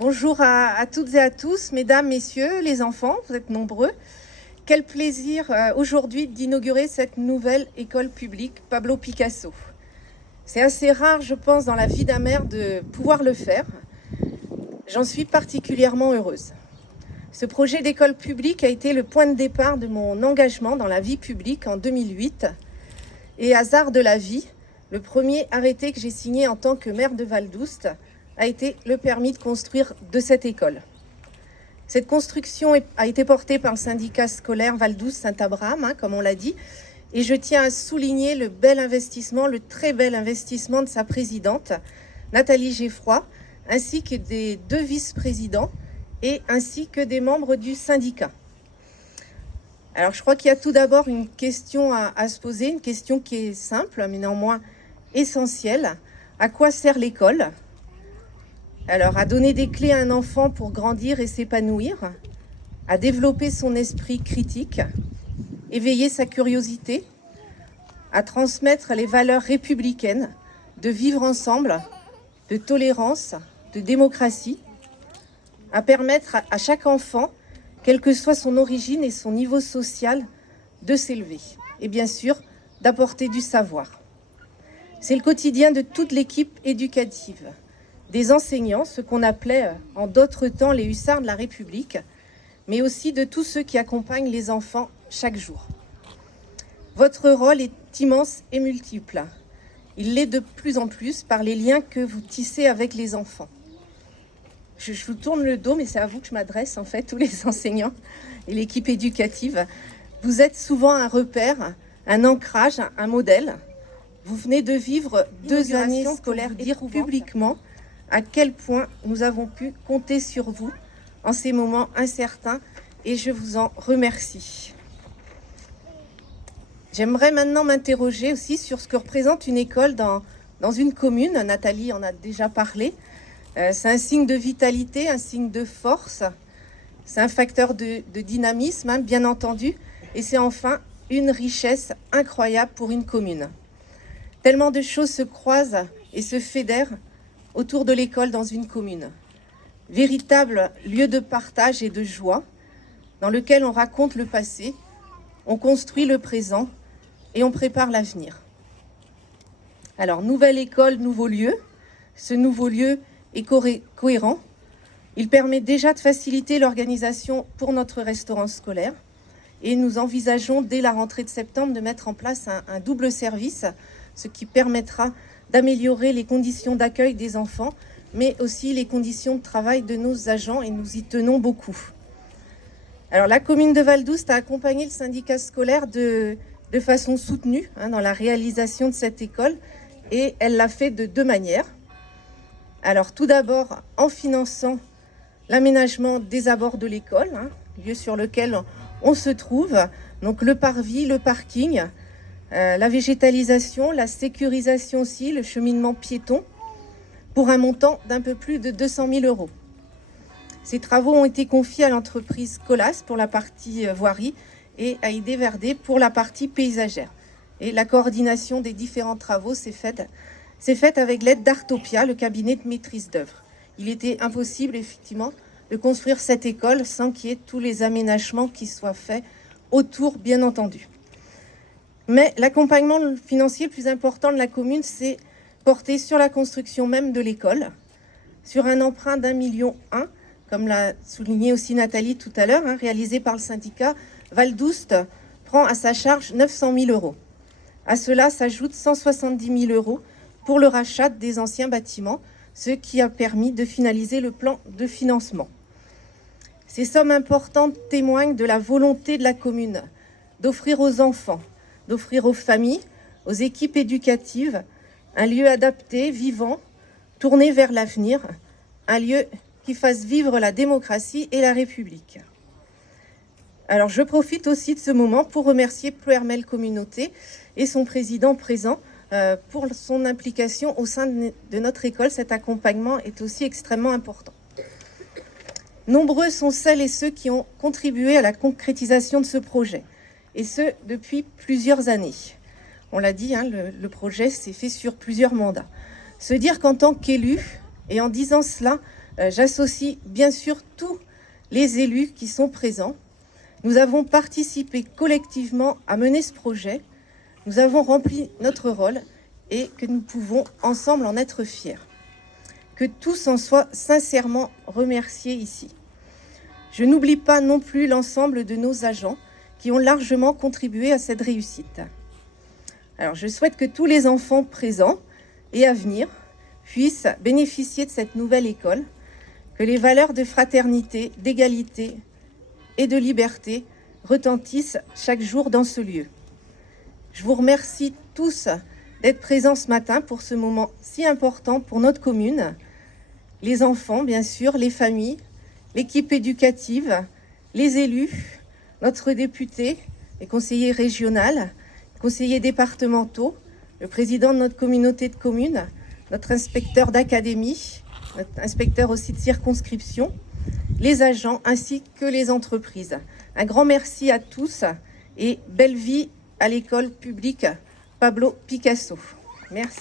Bonjour à toutes et à tous, mesdames, messieurs, les enfants, vous êtes nombreux. Quel plaisir aujourd'hui d'inaugurer cette nouvelle école publique Pablo Picasso. C'est assez rare, je pense, dans la vie d'un maire de pouvoir le faire. J'en suis particulièrement heureuse. Ce projet d'école publique a été le point de départ de mon engagement dans la vie publique en 2008. Et hasard de la vie, le premier arrêté que j'ai signé en tant que maire de Val-d'Oust a été le permis de construire de cette école. Cette construction a été portée par le syndicat scolaire Val-d'Oust-Saint-Abraham, comme on l'a dit, et je tiens à souligner le bel investissement, le très bel investissement de sa présidente, Nathalie Geffroy, ainsi que des deux vice-présidents et ainsi que des membres du syndicat. Alors je crois qu'il y a tout d'abord une question à se poser, une question qui est simple mais néanmoins essentielle. À quoi sert l'école ? Alors, à donner des clés à un enfant pour grandir et s'épanouir, à développer son esprit critique, éveiller sa curiosité, à transmettre les valeurs républicaines, de vivre ensemble, de tolérance, de démocratie, à permettre à chaque enfant, quelle que soit son origine et son niveau social, de s'élever et bien sûr d'apporter du savoir. C'est le quotidien de toute l'équipe éducative, des enseignants, ce qu'on appelait en d'autres temps les hussards de la République, mais aussi de tous ceux qui accompagnent les enfants chaque jour. Votre rôle est immense et multiple. Il l'est de plus en plus par les liens que vous tissez avec les enfants. Je vous tourne le dos, mais c'est à vous que je m'adresse, en fait, tous les enseignants et l'équipe éducative. Vous êtes souvent un repère, un ancrage, un modèle. Vous venez de vivre 2 années scolaires dire publiquement à quel point nous avons pu compter sur vous en ces moments incertains et je vous en remercie. J'aimerais maintenant m'interroger aussi sur ce que représente une école dans une commune. Nathalie en a déjà parlé. C'est un signe de vitalité, un signe de force. C'est un facteur de dynamisme, bien entendu. Et c'est enfin une richesse incroyable pour une commune. Tellement de choses se croisent et se fédèrent autour de l'école dans une commune. Véritable lieu de partage et de joie dans lequel on raconte le passé, on construit le présent et on prépare l'avenir. Alors, nouvelle école, nouveau lieu. Ce nouveau lieu est cohérent. Il permet déjà de faciliter l'organisation pour notre restaurant scolaire et nous envisageons dès la rentrée de septembre de mettre en place un double service, ce qui permettra d'améliorer les conditions d'accueil des enfants, mais aussi les conditions de travail de nos agents, et nous y tenons beaucoup. Alors, la commune de Val-d'Oust a accompagné le syndicat scolaire de façon soutenue dans la réalisation de cette école, et elle l'a fait de 2 manières. Alors, tout d'abord, en finançant l'aménagement des abords de l'école, lieu sur lequel on se trouve, donc le parvis, le parking, la végétalisation, la sécurisation aussi, le cheminement piéton, pour un montant d'un peu plus de 200 000 €. Ces travaux ont été confiés à l'entreprise Colas pour la partie voirie et à ID Verdé pour la partie paysagère. Et la coordination des différents travaux s'est faite avec l'aide d'Artopia, le cabinet de maîtrise d'œuvre. Il était impossible, effectivement, de construire cette école sans qu'il y ait tous les aménagements qui soient faits autour, bien entendu. Mais l'accompagnement financier le plus important de la commune s'est porté sur la construction même de l'école, sur un emprunt d'1,1 million, comme l'a souligné aussi Nathalie tout à l'heure, réalisé par le syndicat. Val-d'Oust prend à sa charge 900 000 €. À cela s'ajoutent 170 000 € pour le rachat des anciens bâtiments, ce qui a permis de finaliser le plan de financement. Ces sommes importantes témoignent de la volonté de la commune d'offrir aux enfants, d'offrir aux familles, aux équipes éducatives, un lieu adapté, vivant, tourné vers l'avenir, un lieu qui fasse vivre la démocratie et la République. Alors, je profite aussi de ce moment pour remercier Ploërmel Communauté et son président présent pour son implication au sein de notre école. Cet accompagnement est aussi extrêmement important. Nombreux sont celles et ceux qui ont contribué à la concrétisation de ce projet, et ce, depuis plusieurs années. On l'a dit, le projet s'est fait sur plusieurs mandats. Se dire qu'en tant qu'élu, et en disant cela, J'associe bien sûr tous les élus qui sont présents. Nous avons participé collectivement à mener ce projet. Nous avons rempli notre rôle et que nous pouvons ensemble en être fiers. Que tous en soient sincèrement remerciés ici. Je n'oublie pas non plus l'ensemble de nos agents qui ont largement contribué à cette réussite. Alors, je souhaite que tous les enfants présents et à venir puissent bénéficier de cette nouvelle école, que les valeurs de fraternité, d'égalité et de liberté retentissent chaque jour dans ce lieu. Je vous remercie tous d'être présents ce matin pour ce moment si important pour notre commune, les enfants, bien sûr, les familles, l'équipe éducative, les élus, notre député, les conseillers régionaux, conseillers départementaux, le président de notre communauté de communes, notre inspecteur d'académie, notre inspecteur aussi de circonscription, les agents ainsi que les entreprises. Un grand merci à tous et belle vie à l'école publique Pablo Picasso. Merci.